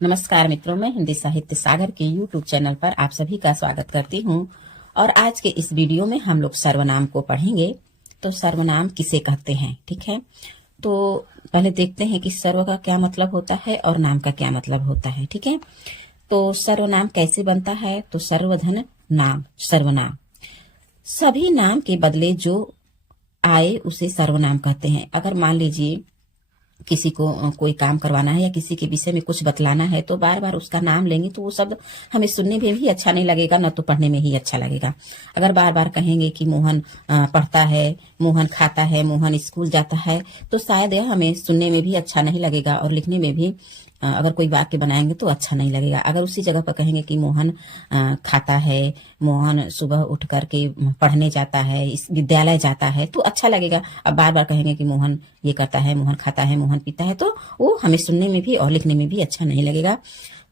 नमस्कार मित्रों, मैं हिंदी साहित्य सागर के YouTube चैनल पर आप सभी का स्वागत करती हूँ। और आज के इस वीडियो में हम लोग सर्वनाम को पढ़ेंगे। तो सर्वनाम किसे कहते हैं, ठीक है। तो पहले देखते हैं कि सर्व का क्या मतलब होता है और नाम का क्या मतलब होता है, ठीक है। तो सर्वनाम कैसे बनता है? तो सर्वधन नाम सर्वनाम, सभी नाम के बदले जो आए उसे सर्वनाम कहते हैं। अगर मान लीजिए किसी को कोई काम करवाना है या किसी के विषय में कुछ बतलाना है तो बार बार उसका नाम लेंगे तो वो शब्द हमें सुनने में भी अच्छा नहीं लगेगा, न तो पढ़ने में ही अच्छा लगेगा। अगर बार बार कहेंगे कि मोहन पढ़ता है, मोहन खाता है, मोहन स्कूल जाता है, तो शायद यह हमें सुनने में भी अच्छा नहीं लगेगा और लिखने में भी अगर कोई वाक्य बनाएंगे तो अच्छा नहीं लगेगा। अगर उसी जगह पर कहेंगे कि मोहन खाता है, मोहन सुबह उठ करके पढ़ने जाता है, इस विद्यालय जाता है, तो अच्छा लगेगा। अब बार बार कहेंगे कि मोहन ये करता है, मोहन खाता है, मोहन पीता है, तो वो हमें सुनने में भी और लिखने में भी अच्छा नहीं लगेगा।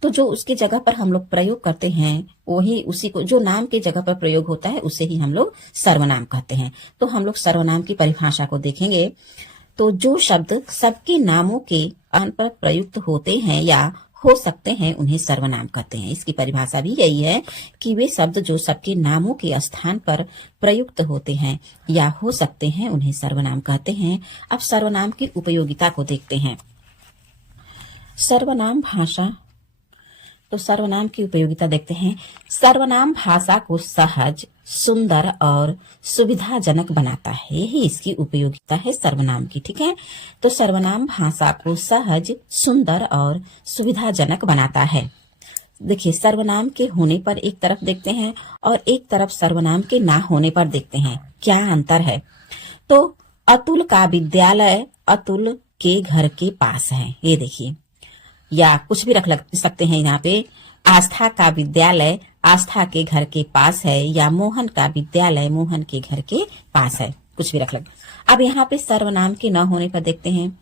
तो जो उसकी जगह पर हम लोग प्रयोग करते हैं वही उसी को, जो नाम की जगह पर प्रयोग होता है उसे ही हम लोग सर्वनाम कहते हैं। तो हम लोग सर्वनाम की परिभाषा को देखेंगे। तो जो शब्द सबके नामों के स्थान पर प्रयुक्त होते हैं या हो सकते हैं उन्हें सर्वनाम कहते हैं। इसकी परिभाषा भी यही है कि वे शब्द जो सबके नामों के स्थान पर प्रयुक्त होते हैं या हो सकते हैं उन्हें सर्वनाम कहते हैं। अब सर्वनाम की उपयोगिता को देखते हैं। सर्वनाम भाषा, तो सर्वनाम की उपयोगिता देखते हैं। सर्वनाम भाषा को सहज, सुंदर और सुविधाजनक बनाता है, यही इसकी उपयोगिता है सर्वनाम की, ठीक है। तो सर्वनाम भाषा को सहज, सुंदर और सुविधाजनक बनाता है। देखिए, सर्वनाम के होने पर एक तरफ देखते हैं और एक तरफ सर्वनाम के ना होने पर देखते हैं, क्या अंतर है। तो अतुल का विद्यालय अतुल के घर के पास है, ये देखिए, या कुछ भी रख सकते हैं यहाँ पे। आस्था का विद्यालय आस्था के घर के पास है, या मोहन का विद्यालय मोहन के घर के पास है, कुछ भी रख लग। अब यहाँ पे सर्वनाम के न होने पर देखते हैं।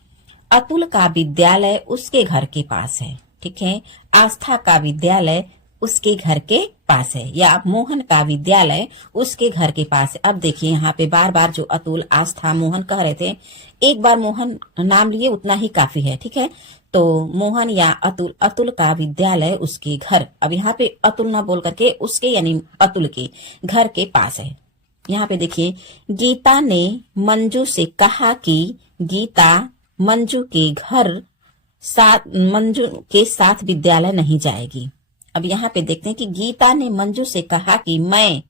अतुल का विद्यालय उसके घर के पास है, ठीक है। आस्था का विद्यालय उसके घर के पास है, या मोहन का विद्यालय उसके घर के पास है। अब देखिए यहाँ पे बार बार जो अतुल, आस्था, मोहन कह रहे थे, एक बार मोहन नाम लिए उतना ही काफी है, ठीक है। तो मोहन या अतुल, अतुल का विद्यालय उसके घर, अब यहाँ पे अतुल ना बोल करके उसके यानी अतुल के घर के पास है। यहाँ पे देखिए, गीता ने मंजू से कहा कि गीता मंजू के साथ विद्यालय नहीं जाएगी। अब यहाँ पे देखते हैं कि गीता ने मंजू से कहा कि मैं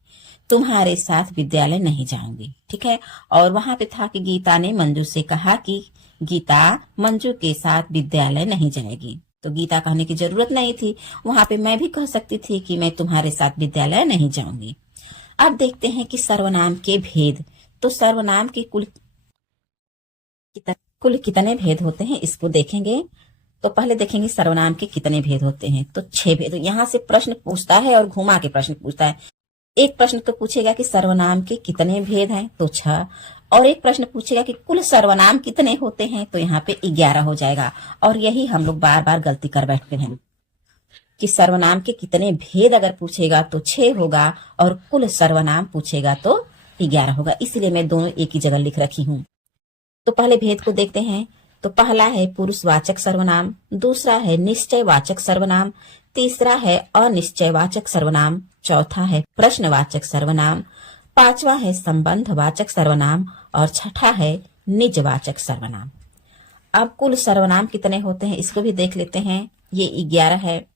तुम्हारे साथ विद्यालय नहीं जाऊंगी, ठीक है। और वहां पे था कि गीता ने मंजू से कहा कि गीता मंजू के साथ विद्यालय नहीं जाएगी, तो गीता कहने की जरूरत नहीं थी। वहां पे मैं भी कह सकती थी कि मैं तुम्हारे साथ विद्यालय नहीं जाऊंगी। अब देखते हैं कि सर्वनाम के भेद। तो सर्वनाम के कुल कितने भेद होते हैं, इसको देखेंगे। तो पहले देखेंगे सर्वनाम के कितने भेद होते हैं। तो 6 भेद। यहाँ से प्रश्न पूछता है और घुमा के प्रश्न पूछता है। एक प्रश्न तो पूछेगा कि सर्वनाम के कितने भेद हैं, तो 6। और एक प्रश्न पूछेगा कि कुल सर्वनाम कितने होते हैं, तो यहाँ पे 11 हो जाएगा। और यही हम लोग बार बार गलती कर बैठते हैं कि सर्वनाम के कितने भेद अगर पूछेगा तो 6 होगा और कुल सर्वनाम पूछेगा तो 11 होगा। इसलिए मैं दोनों एक ही जगह लिख रखी हूँ। तो पहले भेद को देखते हैं। तो पहला है पुरुषवाचक सर्वनाम, दूसरा है निश्चयवाचक सर्वनाम, तीसरा है अनिश्चयवाचक सर्वनाम, चौथा है प्रश्नवाचक सर्वनाम, पांचवा है संबंधवाचक सर्वनाम और छठा है निजवाचक सर्वनाम। अब कुल सर्वनाम कितने होते हैं इसको भी देख लेते हैं। ये 11 है।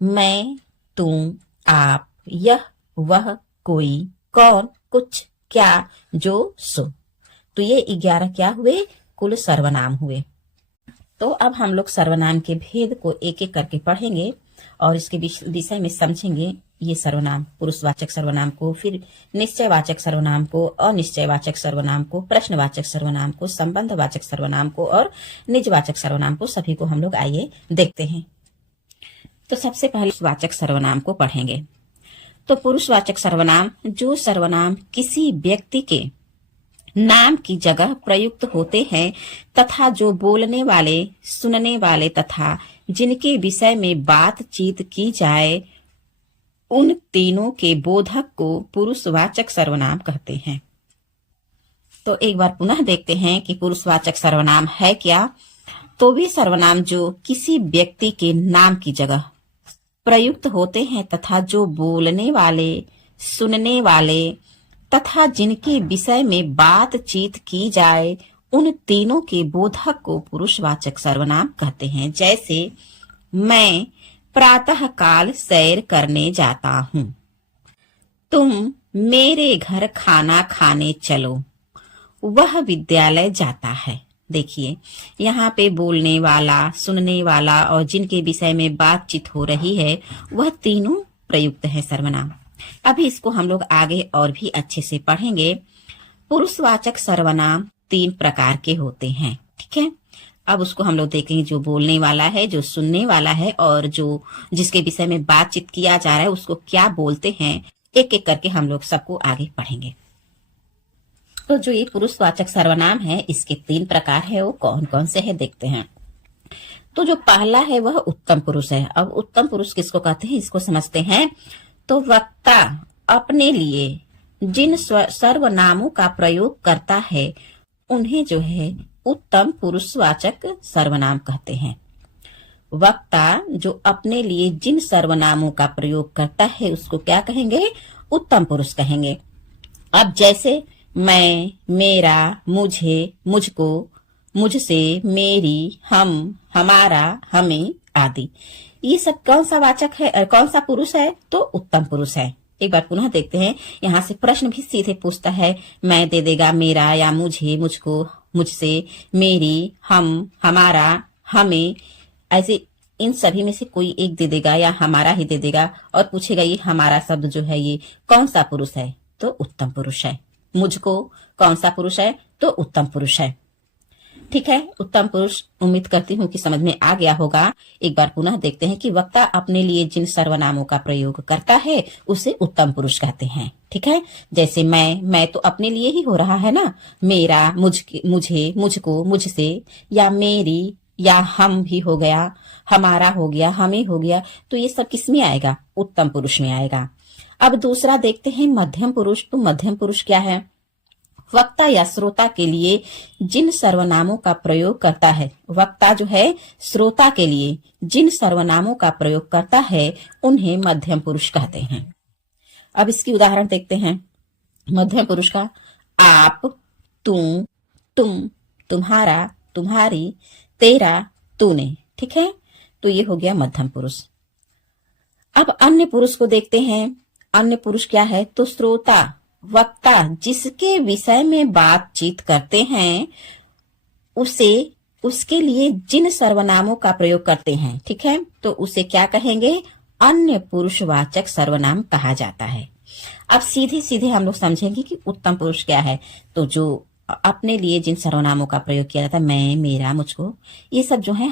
मैं, तुम, आप, यह, वह, कोई, कौन, कुछ, क्या, जो, सो। तो ये 11 क्या हुए? कुल सर्वनाम हुए। तो अब हम लोग सर्वनाम के भेद को एक एक करके पढ़ेंगे और इसके विषय में समझेंगे। ये सर्वनाम, पुरुषवाचक सर्वनाम को, फिर निश्चयवाचक सर्वनाम को, अनिश्चयवाचक सर्वनाम को, प्रश्नवाचक सर्वनाम को, संबंधवाचक सर्वनाम को और निजवाचक सर्वनाम को, सभी को हम लोग आइए देखते हैं। तो सबसे पहले वाचक सर्वनाम को पढ़ेंगे। तो पुरुषवाचक सर्वनाम, जो सर्वनाम किसी व्यक्ति के नाम की जगह प्रयुक्त होते हैं तथा जो बोलने वाले, सुनने वाले तथा जिनके विषय में बातचीत की जाए, उन तीनों के बोधक को पुरुषवाचक सर्वनाम कहते हैं। तो एक बार पुनः देखते हैं कि पुरुषवाचक सर्वनाम है क्या। तो वे सर्वनाम जो किसी व्यक्ति के नाम की जगह प्रयुक्त होते हैं तथा जो बोलने वाले, सुनने वाले तथा जिनके विषय में बातचीत की जाए उन तीनों के बोधक को पुरुषवाचक सर्वनाम कहते हैं। जैसे मैं प्रातः काल सैर करने जाता हूँ, तुम मेरे घर खाना खाने चलो, वह विद्यालय जाता है। देखिए यहाँ पे बोलने वाला, सुनने वाला और जिनके विषय में बातचीत हो रही है वह तीनों प्रयुक्त है सर्वनाम। अभी इसको हम लोग आगे और भी अच्छे से पढ़ेंगे। पुरुषवाचक सर्वनाम 3 प्रकार के होते हैं, ठीक है। अब उसको हम लोग देखेंगे, जो बोलने वाला है, जो सुनने वाला है और जो जिसके विषय में बातचीत किया जा रहा है उसको क्या बोलते हैं। एक एक करके हम लोग सबको आगे पढ़ेंगे। तो जो ये पुरुषवाचक सर्वनाम है इसके 3 प्रकार है, वो कौन कौन से है देखते हैं। तो जो पहला है वह उत्तम पुरुष है। अब उत्तम पुरुष किसको कहते हैं इसको समझते हैं। तो वक्ता अपने लिए जिन सर्वनामों का प्रयोग करता है उन्हें जो है उत्तम पुरुषवाचक सर्वनाम कहते हैं। वक्ता जो अपने लिए जिन सर्वनामों का प्रयोग करता है उसको क्या कहेंगे, उत्तम पुरुष कहेंगे। अब जैसे मैं, मेरा, मुझे, मुझको, मुझसे, मेरी, हम, हमारा, हमें आदि, ये सब कौन सा वाचक है, कौन सा पुरुष है, तो उत्तम पुरुष है। एक बार पुनः देखते हैं, यहाँ से प्रश्न भी सीधे पूछता है, मैं दे देगा मेरा या मुझे, मुझको, मुझसे, मेरी, हम, हमारा, हमें, ऐसे इन सभी में से कोई एक दे देगा या हमारा ही दे देगा और पूछेगा ये हमारा शब्द जो है ये कौन सा पुरुष है, तो उत्तम पुरुष है। मुझको कौन सा पुरुष है, तो उत्तम पुरुष है। ठीक है, उत्तम पुरुष उम्मीद करती हूँ कि समझ में आ गया होगा। एक बार पुनः देखते हैं कि वक्ता अपने लिए जिन सर्वनामों का प्रयोग करता है उसे उत्तम पुरुष कहते हैं। ठीक है, जैसे मैं तो अपने लिए ही हो रहा है ना, मेरा, मुझे, मुझको, मुझसे, या मेरी, या हम भी हो गया, हमारा हो गया, हमें हो गया, तो ये सब किस में आएगा, उत्तम पुरुष में आएगा। अब दूसरा देखते हैं मध्यम पुरुष। तो मध्यम पुरुष क्या है, वक्ता या श्रोता के लिए जिन सर्वनामों का प्रयोग करता है, वक्ता जो है श्रोता के लिए जिन सर्वनामों का प्रयोग करता है उन्हें मध्यम पुरुष कहते हैं। अब इसकी उदाहरण देखते हैं मध्यम पुरुष का। आप, तुम, तुम्हारा, तुम्हारी, तेरा, तूने। ठीक है, तो ये हो गया मध्यम पुरुष। अब अन्य पुरुष को देखते हैं। अन्य पुरुष क्या है, तो श्रोता, वक्ता जिसके विषय में बातचीत करते हैं उसके लिए जिन सर्वनामों का प्रयोग करते हैं, ठीक है, तो उसे क्या कहेंगे, अन्य पुरुषवाचक सर्वनाम कहा जाता है। अब सीधे सीधे हम लोग समझेंगे कि उत्तम पुरुष क्या है। तो जो अपने लिए जिन सर्वनामों का प्रयोग किया जाता है, मैं, मेरा, मुझको, ये सब जो है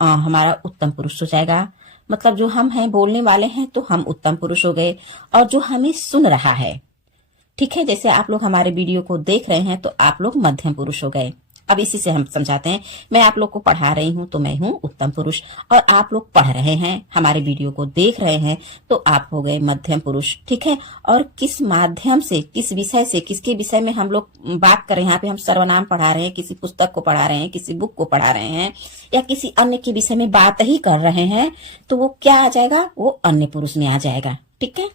हमारा उत्तम पुरुष हो जाएगा। मतलब जो हम हैं, बोलने वाले हैं, तो हम उत्तम पुरुष हो गए। और जो हमें सुन रहा है, ठीक है, जैसे आप लोग हमारे वीडियो को देख रहे हैं तो आप लोग मध्यम पुरुष हो गए। अब इसी से हम समझाते हैं, मैं आप लोग को पढ़ा रही हूं तो मैं हूं उत्तम पुरुष, और आप लोग पढ़ रहे हैं, हमारे वीडियो को देख रहे हैं, तो आप हो गए मध्यम पुरुष। ठीक है, और किस माध्यम से, किस विषय से, किसके विषय में हम लोग बात कर रहे हैं, यहाँ पे हम सर्वनाम पढ़ा रहे हैं, किसी पुस्तक को पढ़ा रहे हैं, किसी बुक को पढ़ा रहे हैं, या किसी अन्य के विषय में बात ही कर रहे हैं, तो वो क्या आ जाएगा, वो अन्य पुरुष में आ जाएगा। ठीक है,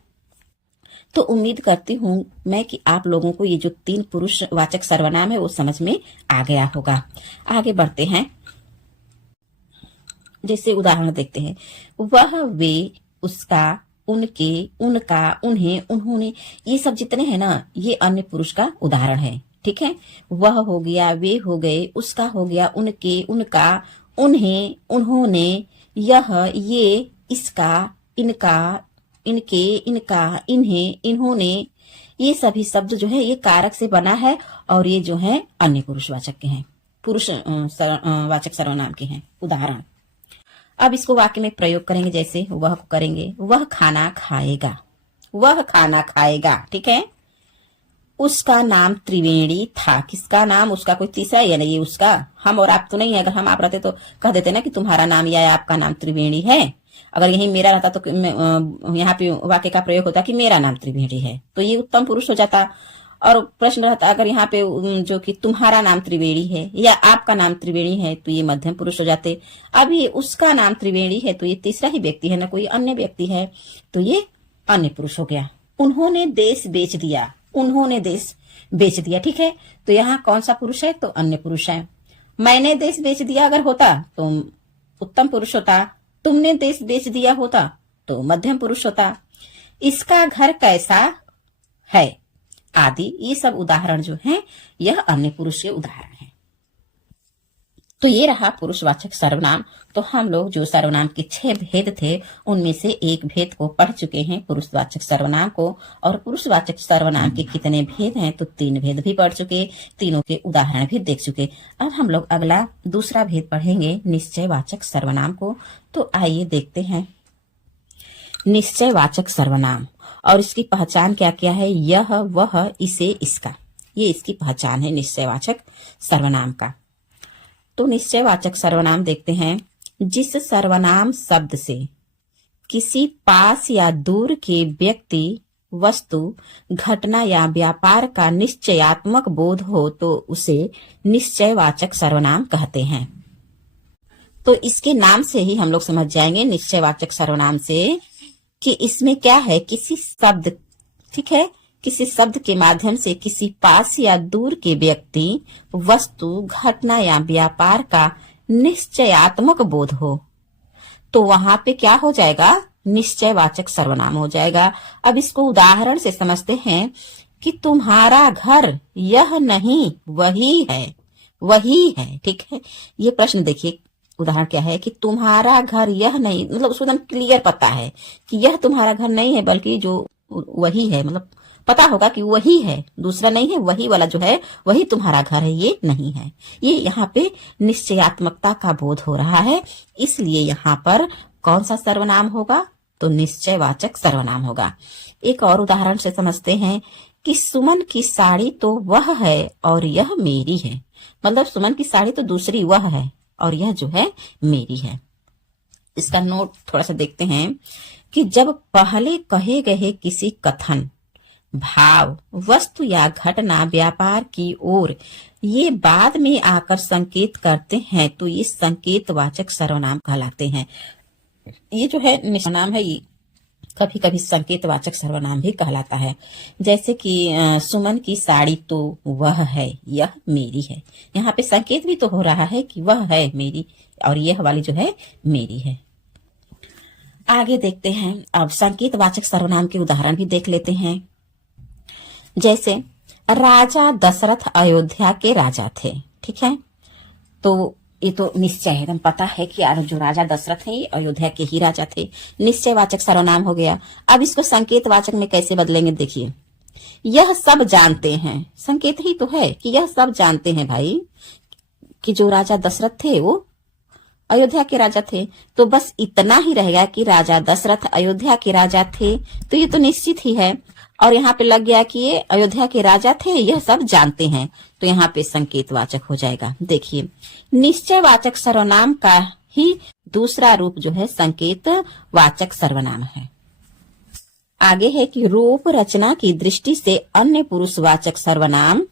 तो उम्मीद करती हूँ मैं कि आप लोगों को ये जो 3 पुरुषवाचक सर्वनाम है वो समझ में आ गया होगा। आगे बढ़ते हैं, जैसे उदाहरण देखते हैं, वह, वे, उसका, उनके, उनका, उन्हें, उन्होंने, ये सब जितने हैं ना, ये अन्य पुरुष का उदाहरण है। ठीक है, वह हो गया, वे हो गए, उसका हो गया, उनके, उनका, उन्हें, उन्होंने, यह, ये, इसका, इनका, इनके, इनका, इन्हें, इन्होंने, ये सभी शब्द जो है ये कारक से बना है और ये जो है अन्य पुरुषवाचक के हैं, पुरुष वाचक सर्वनाम के हैं उदाहरण। अब इसको वाक्य में प्रयोग करेंगे, जैसे वह को करेंगे, वह खाना खाएगा, वह खाना खाएगा। ठीक है, उसका नाम त्रिवेणी था, किसका नाम, उसका कोई तीसरा है या नहीं, उसका, हम और आप तो नहीं है। अगर हम आप रहते तो कह देते ना कि तुम्हारा नाम या आपका नाम त्रिवेणी है। अगर यही मेरा रहता तो यहाँ पे वाक्य का प्रयोग होता कि मेरा नाम त्रिवेणी है, तो ये उत्तम पुरुष हो जाता। और प्रश्न रहता अगर यहाँ पे जो कि तुम्हारा नाम त्रिवेणी है या आपका नाम त्रिवेणी है तो ये मध्यम पुरुष हो जाते। अभी उसका नाम त्रिवेणी है तो ये तीसरा ही व्यक्ति है, ना कोई अन्य व्यक्ति है, तो ये अन्य पुरुष हो गया। उन्होंने देश बेच दिया, उन्होंने देश बेच दिया, ठीक है, तो यहाँ कौन सा पुरुष है, तो अन्य पुरुष है। मैंने देश बेच दिया अगर होता तो उत्तम पुरुष होता, तुमने देश बेच दिया होता तो मध्यम पुरुष होता। इसका घर कैसा है आदि ये सब उदाहरण जो हैं यह अन्य पुरुष के उदाहरण हैं। तो ये रहा पुरुषवाचक सर्वनाम। तो हम लोग जो सर्वनाम के 6 भेद थे उनमें से एक भेद को पढ़ चुके हैं, पुरुषवाचक सर्वनाम को। और पुरुषवाचक सर्वनाम के कितने भेद हैं, तो 3 भेद भी पढ़ चुके, तीनों के उदाहरण भी देख चुके। अब हम लोग अगला दूसरा भेद पढ़ेंगे निश्चयवाचक सर्वनाम को। तो आइए देखते हैं निश्चयवाचक सर्वनाम और इसकी पहचान क्या क्या है। यह, वह, इसे, इसका, ये इसकी पहचान है निश्चयवाचक सर्वनाम का। तो निश्चयवाचक सर्वनाम देखते हैं। जिस सर्वनाम शब्द से किसी पास या दूर के व्यक्ति, वस्तु, घटना या व्यापार का निश्चयात्मक बोध हो तो उसे निश्चयवाचक सर्वनाम कहते हैं। तो इसके नाम से ही हम लोग समझ जाएंगे निश्चयवाचक सर्वनाम से कि इसमें क्या है, किसी शब्द, ठीक है, किसी शब्द के माध्यम से किसी पास या दूर के व्यक्ति, वस्तु, घटना या व्यापार का निश्चयात्मक बोध हो तो वहां पे क्या हो जाएगा, निश्चयवाचक सर्वनाम हो जाएगा। अब इसको उदाहरण से समझते हैं कि तुम्हारा घर यह नहीं वही है, वही है, ठीक है। ये प्रश्न देखिए, उदाहरण क्या है कि तुम्हारा घर यह नहीं, मतलब उसको एकदम क्लियर पता है कि यह तुम्हारा घर नहीं है बल्कि जो वही है, मतलब पता होगा कि वही है, दूसरा नहीं है, वही वाला जो है वही तुम्हारा घर है, ये नहीं है। ये यहाँ पे निश्चयात्मकता का बोध हो रहा है, इसलिए यहाँ पर कौन सा सर्वनाम होगा, तो निश्चयवाचक सर्वनाम होगा। एक और उदाहरण से समझते हैं कि सुमन की साड़ी तो वह है और यह मेरी है, मतलब सुमन की साड़ी तो दूसरी वह है और यह जो है मेरी है। इसका नोट थोड़ा सा देखते हैं कि जब पहले कहे गए किसी कथन, भाव, वस्तु या घटना, व्यापार की ओर ये बाद में आकर संकेत करते हैं तो ये संकेतवाचक सर्वनाम कहलाते हैं। ये जो है निश्चयनाम है, ये कभी कभी संकेतवाचक सर्वनाम भी कहलाता है। जैसे कि सुमन की साड़ी तो वह है, यह मेरी है। यहाँ पे संकेत भी तो हो रहा है कि वह है मेरी और यह वाली जो है मेरी है। आगे देखते हैं, अब संकेतवाचक सर्वनाम के उदाहरण भी देख लेते हैं। जैसे राजा दशरथ अयोध्या के राजा थे, ठीक है, तो ये तो निश्चय है, एकदम पता है कि जो राजा दशरथ है ये अयोध्या के ही राजा थे, निश्चयवाचक सर्वनाम हो गया। अब इसको संकेतवाचक में कैसे बदलेंगे, देखिए, यह सब जानते हैं, संकेत ही तो है कि यह सब जानते हैं भाई कि जो राजा दशरथ थे वो अयोध्या के राजा थे, तो बस इतना ही रहेगा कि राजा दशरथ अयोध्या के राजा थे, तो ये तो निश्चित ही है। और यहाँ पे लग गया कि ये अयोध्या के राजा थे, यह सब जानते हैं, तो यहाँ पे संकेतवाचक हो जाएगा। देखिए, निश्चयवाचक सर्वनाम का ही दूसरा रूप जो है संकेतवाचक सर्वनाम है। आगे है कि रूप रचना की दृष्टि से अन्य पुरुषवाचक सर्वनाम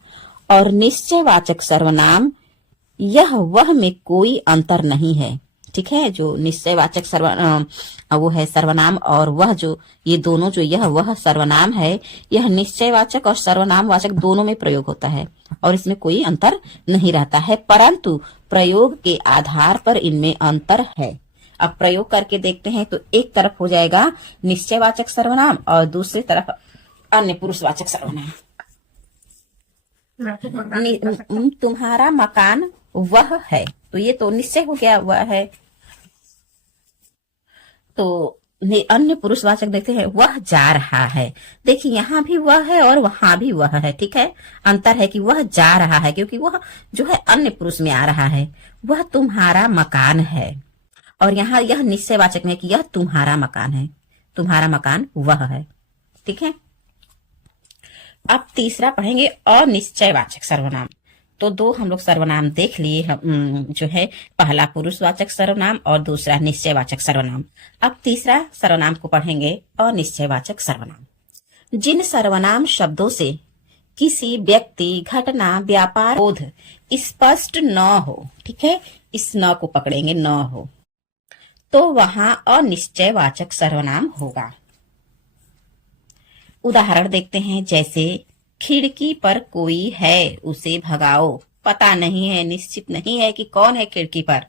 और निश्चयवाचक सर्वनाम यह वह में कोई अंतर नहीं है, ठीक है। जो निश्चयवाचक सर्वनाम वो है सर्वनाम और वह जो ये दोनों जो यह वह सर्वनाम है, यह निश्चयवाचक और सर्वनामवाचक दोनों में प्रयोग होता है और इसमें कोई अंतर नहीं रहता है, परंतु प्रयोग के आधार पर इनमें अंतर है। अब प्रयोग करके देखते हैं, तो एक तरफ हो जाएगा निश्चयवाचक सर्वनाम और दूसरी तरफ अन्य पुरुषवाचक सर्वनाम। तुम्हारा मकान वह है, तो ये तो निश्चय हो गया, वह है। तो अन्य पुरुषवाचक देखते हैं, वह जा रहा है। देखिए, यहाँ भी वह है और वहां भी वह है, ठीक है। अंतर है कि वह जा रहा है क्योंकि वह जो है अन्य पुरुष में आ रहा है। वह तुम्हारा मकान है और यहाँ यह निश्चयवाचक में कि यह तुम्हारा मकान है, तुम्हारा मकान वह है, ठीक है। अब तीसरा पढ़ेंगे अनिश्चयवाचक सर्वनाम। तो दो हम लोग सर्वनाम देख लिए, जो है पहला पुरुषवाचक सर्वनाम और दूसरा निश्चयवाचक सर्वनाम। अब तीसरा सर्वनाम को पढ़ेंगे अनिश्चयवाचक सर्वनाम। जिन सर्वनाम शब्दों से किसी व्यक्ति, घटना, व्यापार, बोध स्पष्ट न हो, ठीक है, इस न को पकड़ेंगे, न हो, तो वहां अनिश्चयवाचक सर्वनाम होगा। उदाहरण देखते हैं, जैसे खिड़की पर कोई है, उसे भगाओ। पता नहीं है, निश्चित नहीं है कि कौन है खिड़की पर,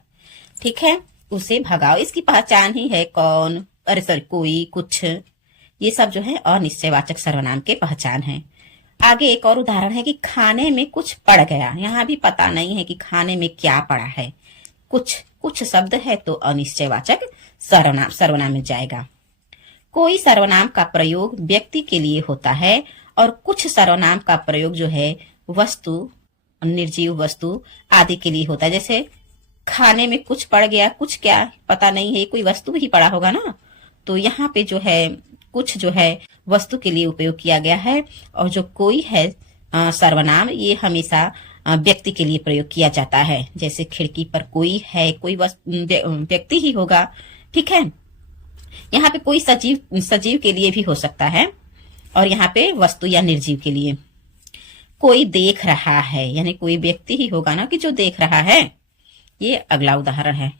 ठीक है, उसे भगाओ। इसकी पहचान ही है कौन, अरे सॉरी, कोई, कुछ, ये सब जो है अनिश्चयवाचक सर्वनाम के पहचान है। आगे एक और उदाहरण है कि खाने में कुछ पड़ गया। यहाँ भी पता नहीं है कि खाने में क्या पड़ा है, कुछ शब्द है तो अनिश्चयवाचक सर्वनाम में जाएगा। कोई सर्वनाम का प्रयोग व्यक्ति के लिए होता है और कुछ सर्वनाम का प्रयोग जो है वस्तु, निर्जीव वस्तु आदि के लिए होता है। जैसे खाने में कुछ पड़ गया, कुछ क्या पता नहीं है, कोई वस्तु भी पड़ा होगा ना, तो यहाँ पे जो है कुछ जो है वस्तु के लिए उपयोग किया गया है, और जो कोई है सर्वनाम, ये हमेशा व्यक्ति के लिए प्रयोग किया जाता है। जैसे खिड़की पर कोई है, कोई व्यक्ति ही होगा, ठीक है। यहाँ पे कोई सजीव के लिए भी हो सकता है, और यहाँ पे वस्तु या निर्जीव के लिए। कोई देख रहा है, यानी कोई व्यक्ति ही होगा ना कि जो देख रहा है। ये अगला उदाहरण है।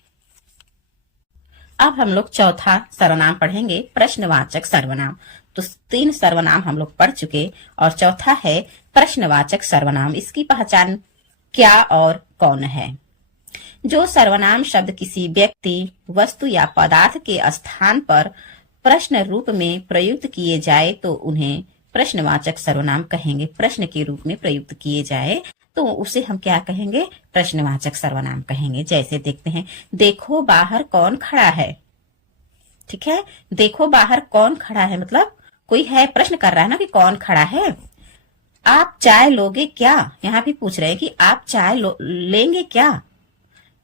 अब हम लोग चौथा सर्वनाम पढ़ेंगे, प्रश्नवाचक सर्वनाम। तो 3 सर्वनाम हम लोग पढ़ चुके, और चौथा है प्रश्नवाचक सर्वनाम। इसकी पहचान क्या और कौन है? जो सर्वनाम शब्द किसी व्यक्ति, वस्तु या पदार्थ के स्थान पर प्रश्न रूप में प्रयुक्त किए जाए तो उन्हें प्रश्नवाचक सर्वनाम कहेंगे। प्रश्न के रूप में प्रयुक्त किए जाए तो उसे हम क्या कहेंगे? प्रश्नवाचक सर्वनाम कहेंगे। जैसे देखते हैं, देखो बाहर कौन खड़ा है, ठीक है। देखो बाहर कौन खड़ा है मतलब कोई है, प्रश्न कर रहा है ना कि कौन खड़ा है। आप चाय लोगे क्या, यहाँ भी पूछ रहे हैं कि आप चाय लेंगे क्या,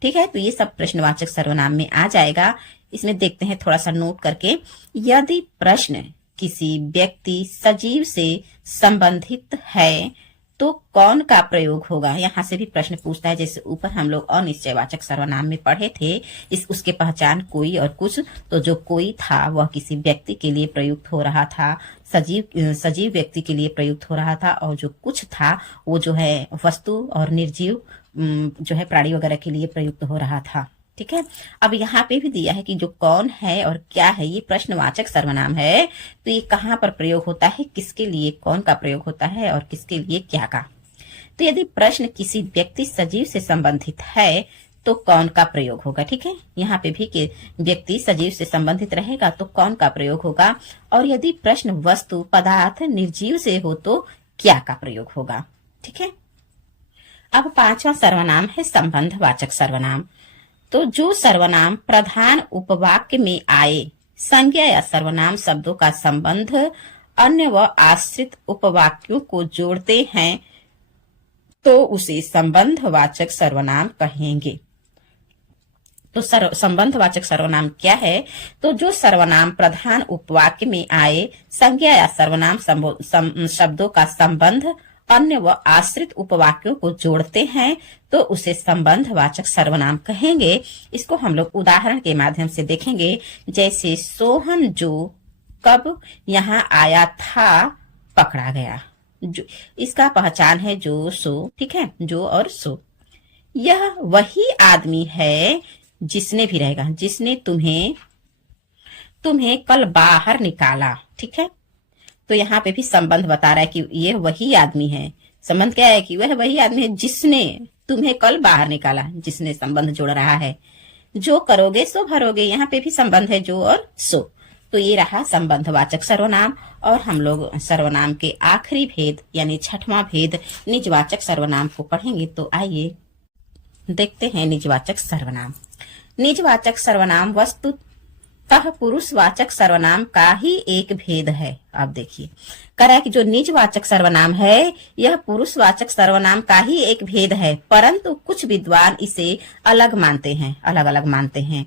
ठीक है। तो ये सब प्रश्नवाचक सर्वनाम में आ जाएगा। इसमें देखते हैं थोड़ा सा नोट करके, यदि प्रश्न किसी व्यक्ति, सजीव से संबंधित है तो कौन का प्रयोग होगा। यहाँ से भी प्रश्न पूछता है, जैसे ऊपर हम लोग अनिश्चयवाचक सर्वनाम में पढ़े थे, उसके पहचान कोई और कुछ। तो जो कोई था वह किसी व्यक्ति के लिए प्रयुक्त हो रहा था, सजीव व्यक्ति के लिए प्रयुक्त हो रहा था, और जो कुछ था वो जो है वस्तु और निर्जीव जो है प्राणी वगैरह के लिए प्रयुक्त हो रहा था, ठीक है। अब यहाँ पे भी दिया है कि जो कौन है और क्या है, ये प्रश्नवाचक सर्वनाम है। तो ये कहाँ पर प्रयोग होता है, किसके लिए कौन का प्रयोग होता है और किसके लिए क्या का। तो यदि प्रश्न किसी व्यक्ति, सजीव से संबंधित है तो कौन का प्रयोग होगा, ठीक है। यहाँ पे भी कि व्यक्ति सजीव से संबंधित रहेगा तो कौन का प्रयोग होगा, और यदि प्रश्न वस्तु, पदार्थ, निर्जीव से हो तो क्या का प्रयोग होगा, ठीक है। अब 5वां सर्वनाम है संबंधवाचक सर्वनाम। तो जो सर्वनाम प्रधान उपवाक्य में आए, संज्ञा या सर्वनाम शब्दों का संबंध अन्य व आश्रित उपवाक्यों को जोड़ते हैं तो उसे संबंधवाचक सर्वनाम कहेंगे। तो संबंधवाचक सर्वनाम क्या है? तो जो सर्वनाम प्रधान उपवाक्य में आए, संज्ञा या सर्वनाम शब्दों का संबंध अन्य व आश्रित उपवाक्यों को जोड़ते हैं तो उसे संबंधवाचक सर्वनाम कहेंगे। इसको हम लोग उदाहरण के माध्यम से देखेंगे। जैसे सोहन जो कब यहाँ आया था पकड़ा गया। जो इसका पहचान है जो, सो, ठीक है, जो और सो। यह वही आदमी है जिसने भी रहेगा, जिसने तुम्हें कल बाहर निकाला, ठीक है। तो यहाँ पे भी संबंध बता रहा है कि ये वही आदमी है। संबंध क्या है कि वह वही आदमी है जिसने तुम्हें कल बाहर निकाला, जिसने संबंध जोड़ रहा है। जो करोगे सो भरोगे, यहाँ पे भी संबंध है जो और सो। तो ये रहा संबंधवाचक सर्वनाम। और हम लोग सर्वनाम के आखिरी भेद यानी 6वां भेद निजवाचक सर्वनाम को पढ़ेंगे। तो आइए देखते हैं निजवाचक सर्वनाम। निजवाचक सर्वनाम वस्तुतः पुरुषवाचक सर्वनाम का ही एक भेद है। आप देखिए, कह रहा है कि जो निजवाचक सर्वनाम है यह पुरुषवाचक सर्वनाम का ही एक भेद है, परंतु कुछ विद्वान इसे अलग अलग मानते हैं।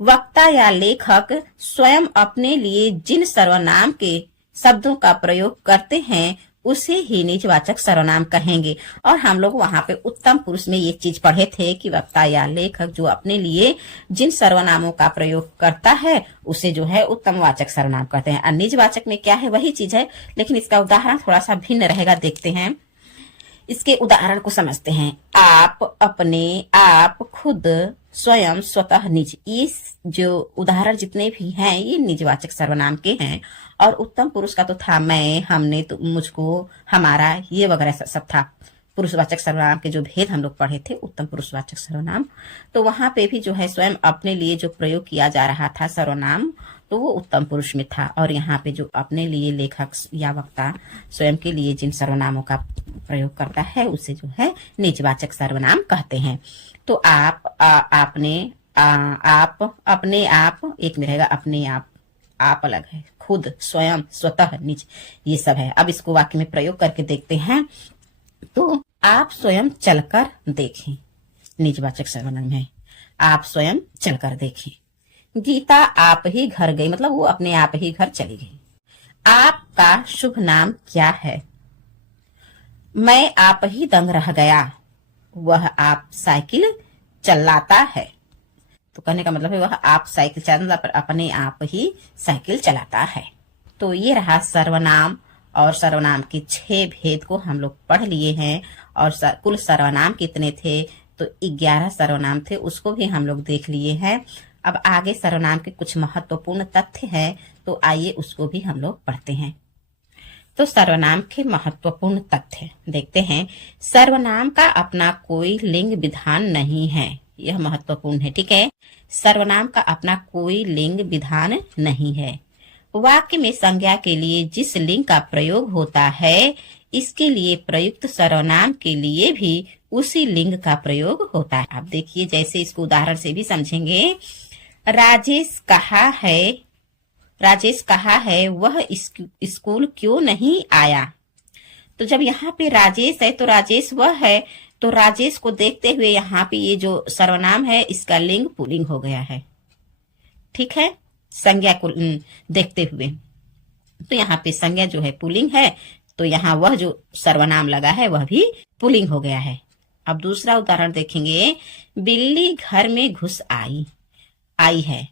वक्ता या लेखक स्वयं अपने लिए जिन सर्वनाम के शब्दों का प्रयोग करते हैं उसे ही निजवाचक सर्वनाम कहेंगे। और हम लोग वहां पे उत्तम पुरुष में ये चीज पढ़े थे कि वक्ता या लेखक जो अपने लिए जिन सर्वनामों का प्रयोग करता है उसे जो है उत्तम वाचक सर्वनाम कहते हैं। और निजवाचक में क्या है, वही चीज है, लेकिन इसका उदाहरण थोड़ा सा भिन्न रहेगा। देखते हैं, इसके उदाहरण को समझते हैं। आप, अपने, आप, खुद, स्वयं, स्वतः, निज, ये जो उदाहरण जितने भी हैं ये निजवाचक सर्वनाम के हैं। और उत्तम पुरुष का तो था मैं, हमने, तो, मुझको, हमारा, ये वगैरह सब था। पुरुषवाचक सर्वनाम के जो भेद हम लोग पढ़े थे, उत्तम पुरुषवाचक सर्वनाम, तो वहां पे भी जो है स्वयं अपने लिए जो प्रयोग किया जा रहा था सर्वनाम, तो वो उत्तम पुरुष में था। और यहाँ पे जो अपने लिए लेखक या वक्ता स्वयं के लिए जिन सर्वनामों का प्रयोग करता है उसे जो है निजवाचक सर्वनाम कहते हैं। तो आप, आपने, आप, अपने आप, एक में रहेगा अपने आप अलग है, खुद, स्वयं, स्वतः, निज, ये सब है। अब इसको वाक्य में प्रयोग करके देखते हैं। तो आप स्वयं चलकर देखें, निजवाचक सर्वनाम है। आप स्वयं चलकर देखें। गीता आप ही घर गई, मतलब वो अपने आप ही घर चली गई। आपका शुभ नाम क्या है? मैं आप ही दंग रह गया। वह आप साइकिल चलाता है। तो कहने का मतलब है वह आप साइकिल चलाता पर अपने आप ही साइकिल चलाता है। तो ये रहा सर्वनाम, और सर्वनाम के 6 भेद को हम लोग पढ़ लिए हैं। और कुल सर्वनाम कितने थे, तो 11 सर्वनाम थे, उसको भी हम लोग देख लिए हैं। अब आगे सर्वनाम के कुछ महत्वपूर्ण तथ्य हैं, तो आइए उसको भी हम लोग पढ़ते हैं। तो सर्वनाम के महत्वपूर्ण तथ्य देखते हैं। सर्वनाम का अपना कोई लिंग विधान नहीं है, यह महत्वपूर्ण है, ठीक है। सर्वनाम का अपना कोई लिंग विधान नहीं है। वाक्य में संज्ञा के लिए जिस लिंग का प्रयोग होता है, इसके लिए प्रयुक्त सर्वनाम के लिए भी उसी लिंग का प्रयोग होता है। आप देखिए, जैसे इसको उदाहरण से भी समझेंगे। राजेश कहा है वह स्कूल क्यों नहीं आया। तो जब यहाँ पे राजेश है तो राजेश वह है, तो राजेश को देखते हुए यहाँ पे ये जो सर्वनाम है इसका लिंग पुल्लिंग हो गया है, ठीक है, संज्ञा को देखते हुए। तो यहाँ पे संज्ञा जो है पुल्लिंग है, तो यहाँ वह जो सर्वनाम लगा है वह भी पुल्लिंग हो गया है। अब दूसरा उदाहरण देखेंगे। बिल्ली घर में घुस आई है,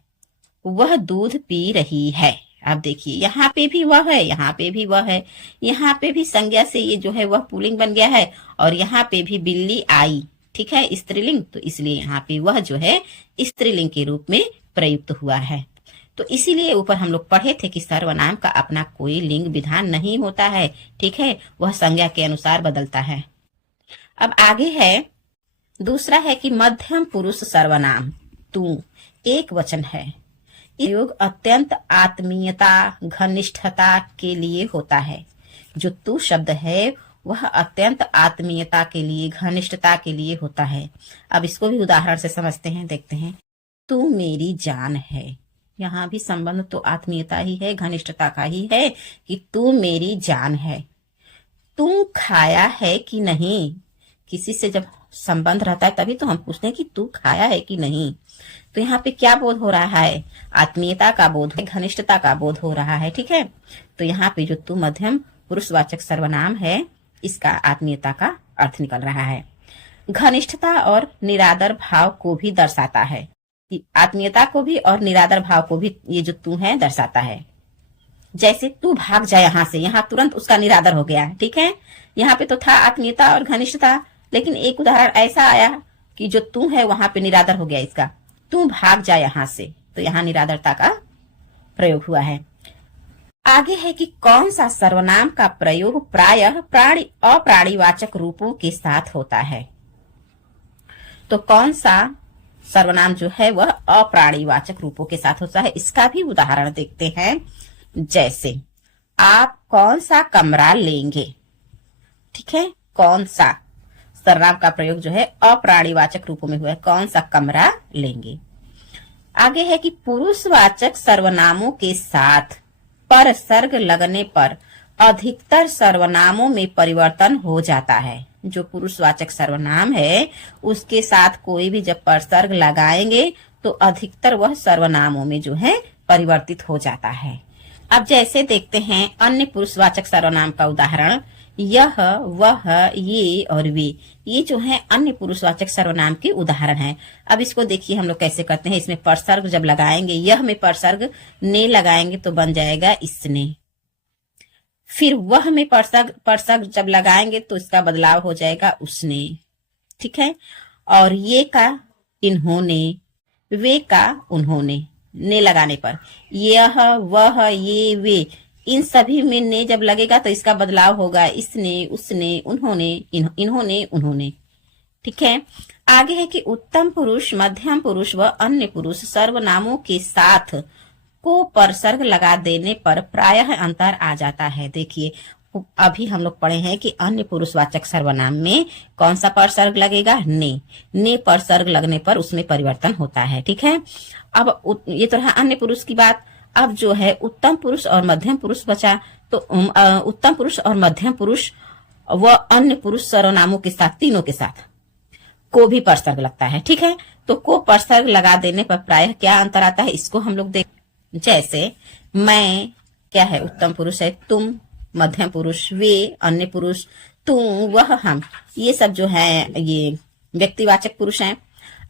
वह दूध पी रही है। आप देखिए, यहाँ पे भी वह है, यहाँ पे भी वह है, यहाँ पे भी संज्ञा से ये जो है वह पुल्लिंग बन गया है, और यहाँ पे भी बिल्ली आई, ठीक है, स्त्रीलिंग, तो इसलिए यहाँ पे वह जो है स्त्रीलिंग के रूप में प्रयुक्त हुआ है। तो इसीलिए ऊपर हम लोग पढ़े थे कि सर्वनाम का अपना कोई लिंग विधान नहीं होता है, ठीक है, वह संज्ञा के अनुसार बदलता है। अब आगे है, दूसरा है कि मध्यम पुरुष सर्वनाम तू एक वचन है। प्रयोग अत्यंत आत्मीयता, घनिष्ठता के लिए होता है। जो तू शब्द है वह अत्यंत आत्मीयता के लिए, घनिष्ठता के लिए होता है। अब इसको भी उदाहरण से समझते हैं, देखते हैं। तू मेरी जान है, यहाँ भी संबंध तो आत्मीयता ही है, घनिष्ठता का ही है कि तू मेरी जान है। तू खाया है कि नहीं, किसी से जब संबंध रहता है तभी तो हम पूछते हैं कि तू खाया है कि नहीं। तो यहाँ पे क्या बोध हो रहा है, आत्मीयता का बोध है, घनिष्ठता का बोध हो रहा है, ठीक है। तो यहाँ पे जो तू मध्यम पुरुषवाचक सर्वनाम है, इसका आत्मीयता का अर्थ निकल रहा है। घनिष्ठता और निरादर भाव को भी दर्शाता है, आत्मीयता को भी और निरादर भाव को भी ये जो तू है दर्शाता है। जैसे तू भाग जा यहाँ से, यहाँ तुरंत उसका निरादर हो गया, ठीक है। यहाँ पे तो था आत्मीयता और घनिष्ठता, लेकिन एक उदाहरण ऐसा आया कि जो तू है वहां पे निरादर हो गया इसका, तू भाग जा यहाँ से, तो यहाँ निरादरता का प्रयोग हुआ है। आगे है कि कौन सा सर्वनाम का प्रयोग प्रायः अप्राणीवाचक रूपों के साथ होता है। तो कौन सा सर्वनाम जो है वह अप्राणीवाचक रूपों के साथ होता है, इसका भी उदाहरण देखते हैं। जैसे आप कौन सा कमरा लेंगे, ठीक है, कौन सा सर्वनाम का प्रयोग जो है अप्राणीवाचक रूपों में हुआ है, कौन सा कमरा लेंगे। आगे है कि पुरुषवाचक सर्वनामों के साथ परसर्ग लगने पर अधिकतर सर्वनामों में परिवर्तन हो जाता है। जो पुरुषवाचक सर्वनाम है उसके साथ कोई भी जब परसर्ग लगाएंगे तो अधिकतर वह सर्वनामों में जो है परिवर्तित हो जाता है। अब जैसे देखते हैं अन्य पुरुषवाचक सर्वनाम का उदाहरण। यह, वह, ये और वे, ये जो है अन्य पुरुषवाचक सर्वनाम के उदाहरण हैं। अब इसको देखिए हम लोग कैसे करते हैं। इसमें परसर्ग जब लगाएंगे, यह में परसर्ग ने लगाएंगे तो बन जाएगा इसने। फिर वह में परसर्ग जब लगाएंगे तो इसका बदलाव हो जाएगा उसने। ठीक है। और ये का इन्होंने, वे का उन्होंने, ने लगाने पर यह, वह, ये, वे, इन सभी में ने जब लगेगा तो इसका बदलाव होगा इसने, उसने, उन्होंने, इन्होंने, उन्होंने। ठीक है। आगे है कि उत्तम पुरुष, मध्यम पुरुष व अन्य पुरुष सर्वनामों के साथ को परसर्ग लगा देने पर प्रायः अंतर आ जाता है। देखिए अभी हम लोग पढ़े हैं कि अन्य पुरुषवाचक सर्वनाम में कौन सा परसर्ग लगेगा, ने परसर्ग लगने पर उसमें परिवर्तन होता है। ठीक है। अब ये तो रहा अन्य पुरुष की बात। अब जो है उत्तम पुरुष और मध्यम पुरुष बचा, तो उत्तम पुरुष और मध्यम पुरुष व अन्य पुरुष सर्वनामों के साथ, तीनों के साथ को भी परसर्ग लगता है। ठीक है। तो को परसर्ग लगा देने पर प्रायः क्या अंतर आता है, इसको हम लोग देख। जैसे मैं क्या है, उत्तम पुरुष है, तुम मध्यम पुरुष, वे अन्य पुरुष, तुम, वह, हम, ये सब जो है ये व्यक्तिवाचक पुरुष हैं।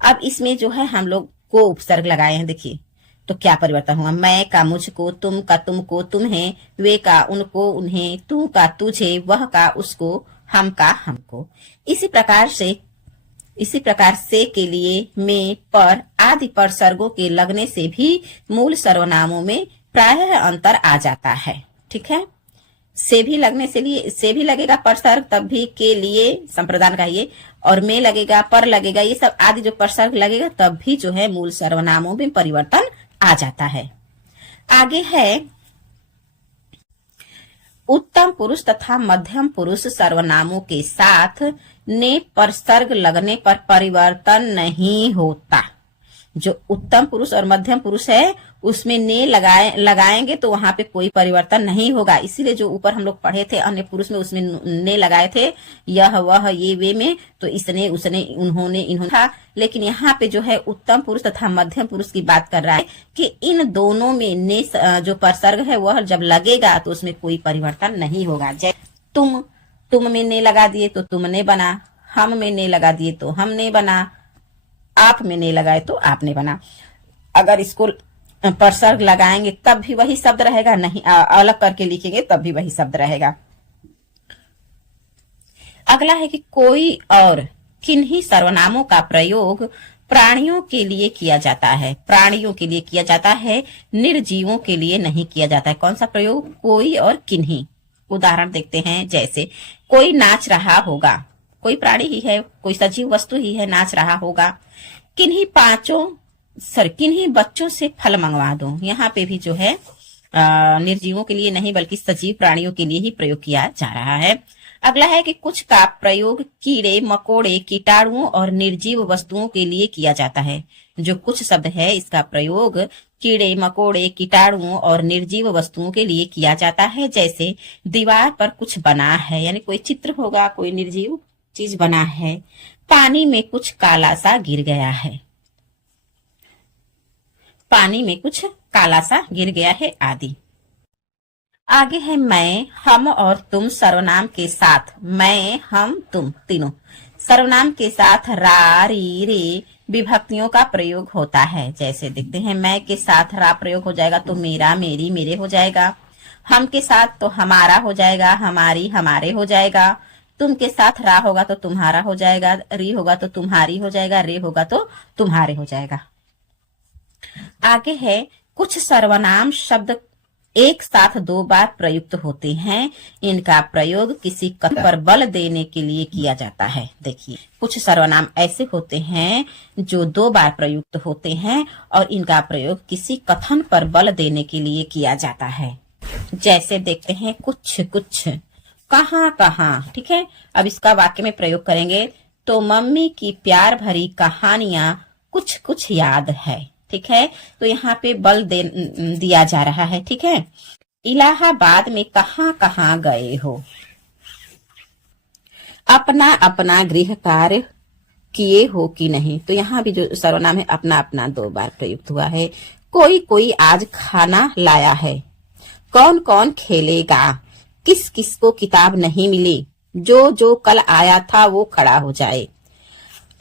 अब इसमें जो है हम लोग को उपसर्ग लगाए हैं। देखिए तो क्या परिवर्तन हुआ, मैं का मुझको, तुम का तुमको, तुम्हें, वे का उनको, उन्हें, तू का तुझे, वह का उसको, हम का हमको। इसी प्रकार से के लिए, में, पर आदि परसर्गों के लगने से भी मूल सर्वनामों में प्रायः अंतर आ जाता है। ठीक है। से भी लगने से भी लगेगा परसर्ग, तब भी के लिए संप्रदान का ये, और में लगेगा, पर लगेगा, ये सब आदि जो परसर्ग लगेगा तब भी जो है मूल सर्वनामों में परिवर्तन आ जाता है। आगे है उत्तम पुरुष तथा मध्यम पुरुष सर्वनामों के साथ ने परसर्ग लगने पर परिवर्तन नहीं होता। जो उत्तम पुरुष और मध्यम पुरुष है उसमें ने लगाएंगे तो वहां पे कोई परिवर्तन नहीं होगा। इसीलिए जो ऊपर हम लोग पढ़े थे अन्य पुरुष में, उसमें ने लगाए थे, यह, वह, ये, वे में, तो इसने, उसने, उन्होंने, इन्होंने था। लेकिन यहाँ पे जो है उत्तम पुरुष तथा मध्यम पुरुष की बात कर रहा है कि इन दोनों में ने जो परसर्ग है वह जब लगेगा तो उसमें कोई परिवर्तन नहीं होगा। जैसे तुम में ने लगा दिए तो तुमने बना, हम में ने लगा दिए तो हमने बना, आप में ने लगाए तो आपने बना। अगर इसको परसर्ग लगाएंगे तब भी वही शब्द रहेगा, नहीं अलग करके लिखेंगे तब भी वही शब्द रहेगा। अगला है कि कोई और किन्हीं सर्वनामों का प्रयोग प्राणियों के लिए किया जाता है। प्राणियों के लिए किया जाता है, निर्जीवों के लिए नहीं किया जाता है। कौन सा प्रयोग, कोई और किन्हीं। उदाहरण देखते हैं। जैसे कोई नाच रहा होगा, कोई प्राणी ही है, कोई सजीव वस्तु ही है, नाच रहा होगा। किन्हीं बच्चों से फल मंगवा दो। यहाँ पे भी जो है निर्जीवों के लिए नहीं बल्कि सजीव प्राणियों के लिए ही प्रयोग किया जा रहा है। अगला है कि कुछ का प्रयोग कीड़े मकोड़े कीटाणुओं और निर्जीव वस्तुओं के लिए किया जाता है। जो कुछ शब्द है इसका प्रयोग कीड़े मकोड़े कीटाणुओं और निर्जीव वस्तुओं के लिए किया जाता है। जैसे दीवार पर कुछ बना है, यानी कोई चित्र होगा, कोई निर्जीव चीज बना है। पानी में कुछ काला सा गिर गया है, पानी में कुछ काला सा गिर गया है आदि। आगे है मैं, हम और तुम सर्वनाम के साथ, मैं, हम, तुम तीनों सर्वनाम के साथ रा, री, रे विभक्तियों का प्रयोग होता है। जैसे देखते हैं, मैं के साथ रा प्रयोग हो जाएगा तो मेरा, मेरी, मेरे हो जाएगा। हम के साथ तो हमारा हो जाएगा, हमारी, हमारे हो जाएगा। तुम के साथ रा होगा तो तुम्हारा हो जाएगा, री होगा तो तुम्हारी हो जाएगा, रे होगा तो तुम्हारे हो जाएगा। आगे है कुछ सर्वनाम शब्द एक साथ दो बार प्रयुक्त होते हैं। इनका प्रयोग किसी कथन पर बल देने के लिए किया जाता है। देखिए कुछ सर्वनाम ऐसे होते हैं जो दो बार प्रयुक्त होते हैं और इनका प्रयोग किसी कथन पर बल देने के लिए किया जाता है। जैसे देखते हैं, कुछ कुछ, कहाँ कहाँ। ठीक है। अब इसका वाक्य में प्रयोग करेंगे तो मम्मी की प्यार भरी कहानियां कुछ कुछ याद है। ठीक है। तो यहाँ पे बल दिया जा रहा है। ठीक है। इलाहाबाद में कहाँ कहाँ गए हो। अपना अपना गृह कार्य किए हो कि नहीं। तो यहाँ भी जो सर्वनाम है अपना अपना दो बार प्रयुक्त हुआ है। कोई कोई आज खाना लाया है। कौन कौन खेलेगा। किस किस को किताब नहीं मिली, जो जो कल आया था वो खड़ा हो जाए।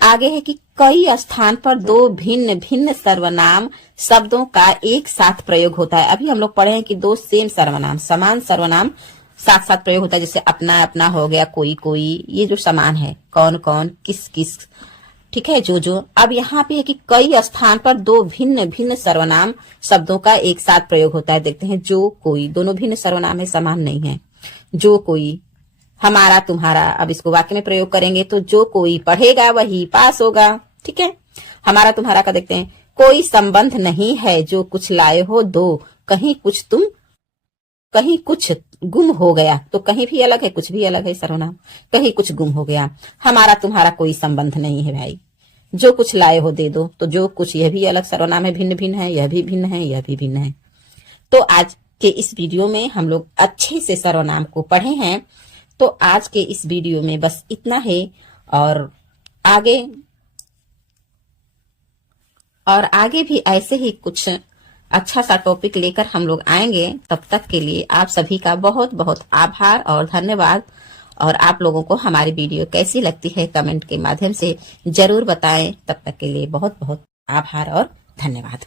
आगे है कि कई स्थान पर दो भिन्न भिन्न सर्वनाम शब्दों का एक साथ प्रयोग होता है। अभी हम लोग पढ़े हैं कि दो सेम सर्वनाम, समान सर्वनाम साथ साथ प्रयोग होता है। जैसे अपना अपना हो गया, कोई कोई, ये जो समान है, कौन कौन, किस किस, ठीक है, जो जो। अब यहाँ पे है कि कई स्थान पर दो भिन्न भिन्न सर्वनाम शब्दों का एक साथ प्रयोग होता है। देखते हैं, जो कोई, दोनों भिन्न सर्वनाम है, समान नहीं है। जो कोई, हमारा तुम्हारा, अब इसको वाक्य में प्रयोग करेंगे तो जो कोई पढ़ेगा वही पास होगा, ठीक है। हमारा तुम्हारा का देखते हैं, कोई संबंध नहीं है जो कुछ लाए हो दो, कहीं कुछ तुम कहीं कुछ गुम हो गया, तो कहीं भी अलग है, कुछ भी अलग है सर्वनाम, कहीं कुछ गुम हो गया। हमारा तुम्हारा कोई संबंध नहीं है भाई, जो कुछ लाए हो दे दो, तो जो कुछ, यह भी अलग सर्वनाम है, भिन्न भिन्न है, यह भी भिन्न है, यह भी भिन्न है। तो आज के इस वीडियो में हम लोग अच्छे से सर्वनाम को पढ़े हैं। तो आज के इस वीडियो में बस इतना है, और आगे भी ऐसे ही कुछ अच्छा सा टॉपिक लेकर हम लोग आएंगे। तब तक के लिए आप सभी का बहुत बहुत आभार और धन्यवाद। और आप लोगों को हमारी वीडियो कैसी लगती है कमेंट के माध्यम से जरूर बताएं। तब तक के लिए बहुत बहुत आभार और धन्यवाद।